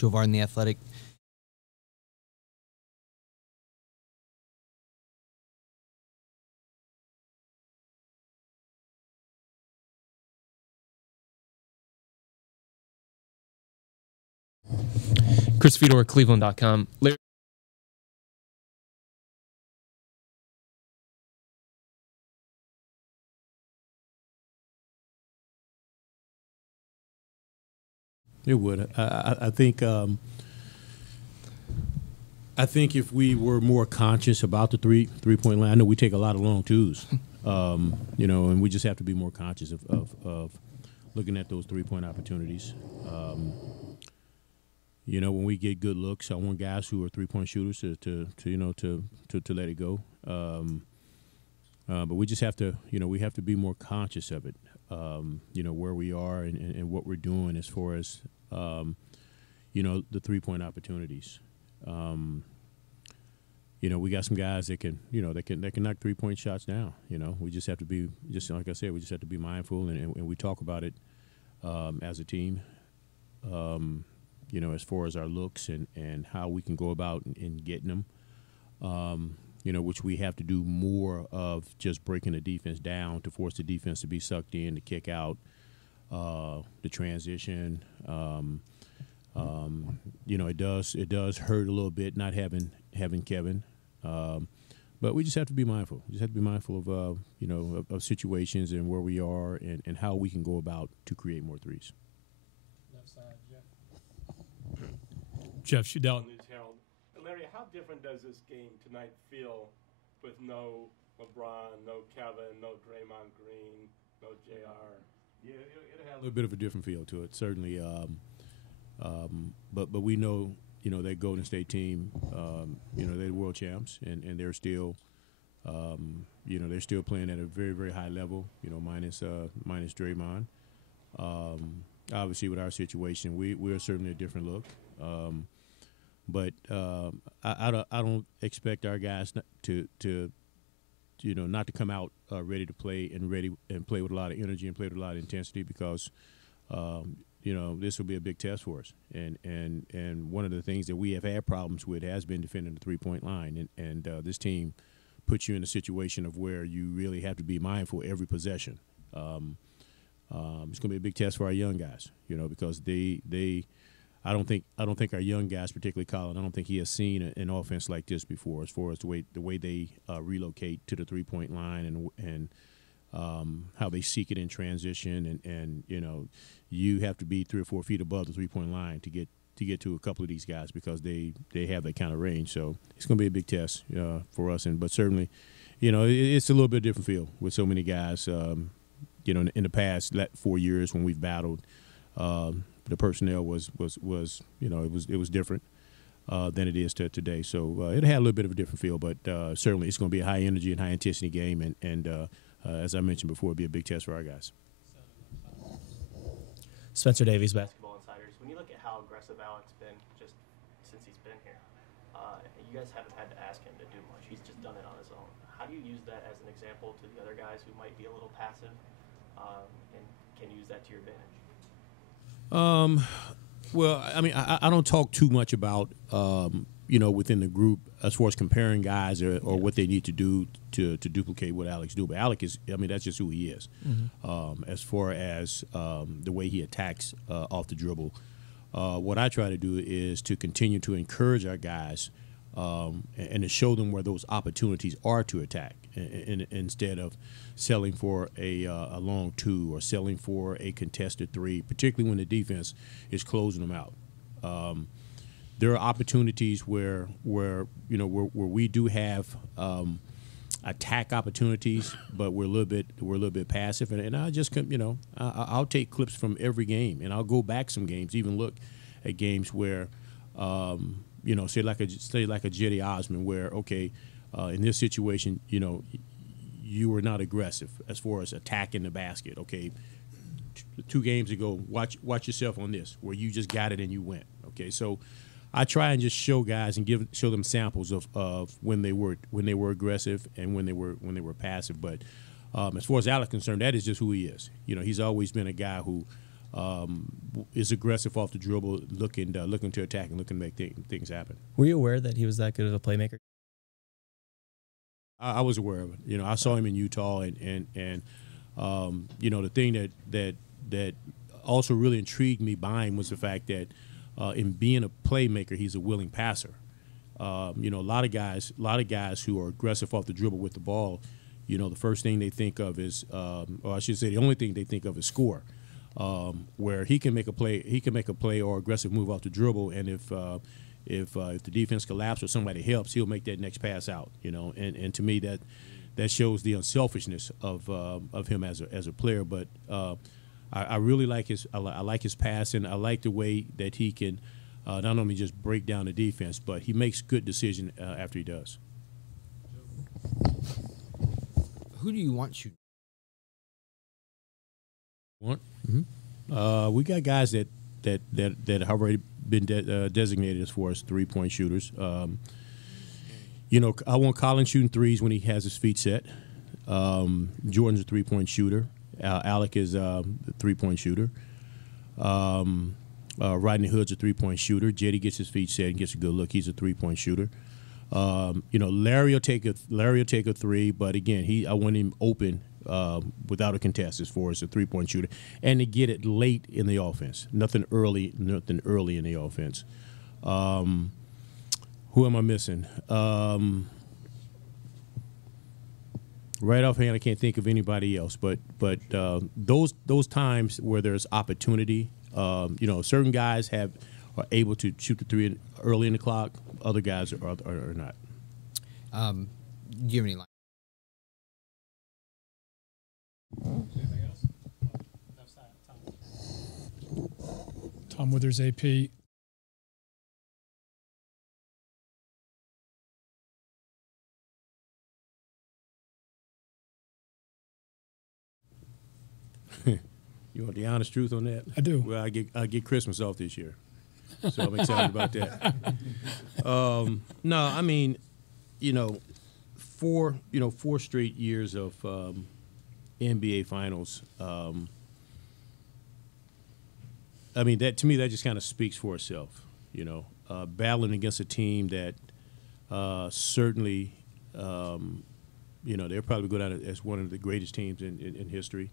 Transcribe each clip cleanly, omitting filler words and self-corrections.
Jovar in the Athletic. Chris Fedor, Cleveland.com. Larry, it would. I think. I think if we were more conscious about the three-point line, I know we take a lot of long twos, and we just have to be more conscious of looking at those three-point opportunities. When we get good looks, I want guys who are three-point shooters to let it go. But we just have to, we have to be more conscious of it. Where we are and what we're doing as far as, the three-point opportunities. We got some guys that can knock 3-point shots down. We just have to be, just like I said, we just have to be mindful, and we talk about it as a team. As far as our looks and how we can go about in getting them. Which we have to do more of, just breaking the defense down to force the defense to be sucked in, to kick out, the transition. It does hurt a little bit not having Kevin, but we just have to be mindful. We just have to be mindful of situations and where we are and how we can go about to create more threes. Left side, Jeff Shadell. News Herald. And Larry, how different does this game tonight feel with no LeBron, no Kevin, no Draymond Green, no JR? Yeah, it had a little bit of a different feel to it, certainly. But we know, that Golden State team, they're the world champs, and they're still, they're still playing at a very, very high level. Minus Draymond. Obviously, with our situation, we're certainly a different look. But I don't expect our guys to not to come out ready to play and play with a lot of energy and play with a lot of intensity, because this will be a big test for us. And one of the things that we have had problems with has been defending the 3-point line, and this team puts you in a situation of where you really have to be mindful every possession. It's going to be a big test for our young guys, because I don't think our young guys, particularly Colin, I don't think he has seen an offense like this before, as far as the way they relocate to the 3-point line and how they seek it in transition, and you have to be 3 or 4 feet above the 3-point line to get to a couple of these guys, because they have that kind of range. So it's going to be a big test for us, but certainly, it's a little bit different feel with so many guys. In the past 4 years when we've battled, the personnel was it was different than it is today. So it had a little bit of a different feel, but certainly it's going to be a high energy and high intensity game, and as I mentioned before, it'll be a big test for our guys. Spencer Davies, Basketball Insiders. When you look at how aggressive Alec's been just since he's been here, you guys haven't had to ask him to do much. He's just done it on his own. How do you use that as an example to the other guys who might be a little passive, and can use that to your advantage? Well, I mean, I don't talk too much about, within the group as far as comparing guys or what they need to do to duplicate what Alex do. But Alex is, that's just who he is. Mm-hmm. As far as the way he attacks off the dribble, what I try to do is to continue to encourage our guys and to show them where those opportunities are to attack, instead of selling for a long 2 or selling for a contested 3, particularly when the defense is closing them out. There are opportunities where we do have attack opportunities, but we're a little bit passive, and I just I'll take clips from every game, and I'll go back some games, even look at games where say like a Jetty Osman, where in this situation you were not aggressive as far as attacking the basket. 2 games ago, watch yourself on this, where you just got it and you went. So I try and just show guys and show them samples of when they were aggressive and when they were passive. But as far as Alex is concerned, that is just who he is. He's always been a guy who is aggressive off the dribble, looking to attack and looking to make things happen. Were you aware that he was that good of a playmaker? I was aware of it. You know, I saw him in Utah, and you know, the thing that also really intrigued me by him was the fact that in being a playmaker, he's a willing passer. You know, a lot of guys who are aggressive off the dribble with the ball, you know, the first thing they think of is, or I should say, the only thing they think of is score. Where he can make a play or aggressive move off the dribble, and if the defense collapses or somebody helps, he'll make that next pass out. You know, and to me that shows the unselfishness of him as a player. But I really like I like his passing. I like the way that he can not only just break down the defense, but he makes good decisions after he does. Who do you want shooting? Mm-hmm. We got guys that have already been designated as far as 3-point shooters. You know, I want Colin shooting threes when he has his feet set. Jordan's a 3-point shooter. Alec is a 3-point shooter. Rodney Hood's a 3-point shooter. Jetty gets his feet set and gets a good look. He's a 3-point shooter. You know, Larry will take a three, but again, I want him open without a contest as far as a 3-point shooter, and to get it late in the offense. Nothing early in the offense. Who am I missing? Right offhand, I can't think of anybody else. But those times where there's opportunity, you know, certain guys are able to shoot the three early in the clock. Other guys are not. Do you have any line? Anything else? Tom Withers, AP. You want the honest truth on that? I do. Well, I get Christmas off this year, so I'm excited about that. No, I mean, you know, 4 straight years of NBA Finals. I mean, that to me, that just kind of speaks for itself. You know, battling against a team that certainly, you know, they'll probably go down as one of the greatest teams in history.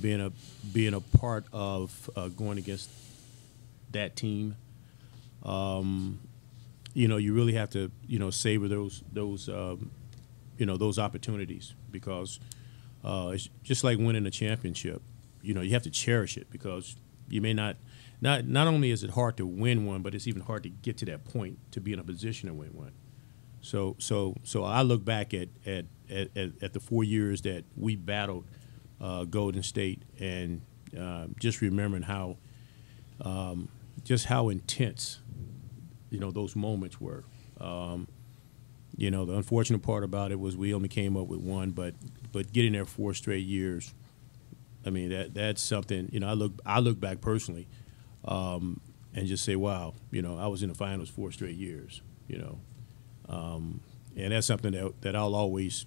Being a part of going against that team, you know, you really have to, you know, savor those you know, those opportunities, because it's just like winning a championship. You know, you have to cherish it, because you may not only is it hard to win one, but it's even hard to get to that point to be in a position to win one. So I look back at the 4 years that we battled Golden State, and just remembering how intense, you know, those moments were. You know, the unfortunate part about it was we only came up with one, but getting there 4 straight years, I mean, that's something. You know, I look back personally, and just say, wow, you know, I was in the finals 4 straight years. You know, and that's something that I'll always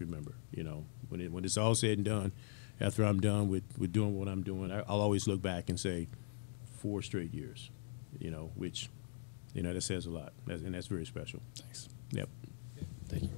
remember. You know, when it's all said and done, after I'm done with doing what I'm doing, I'll always look back and say 4 straight years. You know, which, you know, that says a lot, and that's very special. Thanks. Yep. Thank you.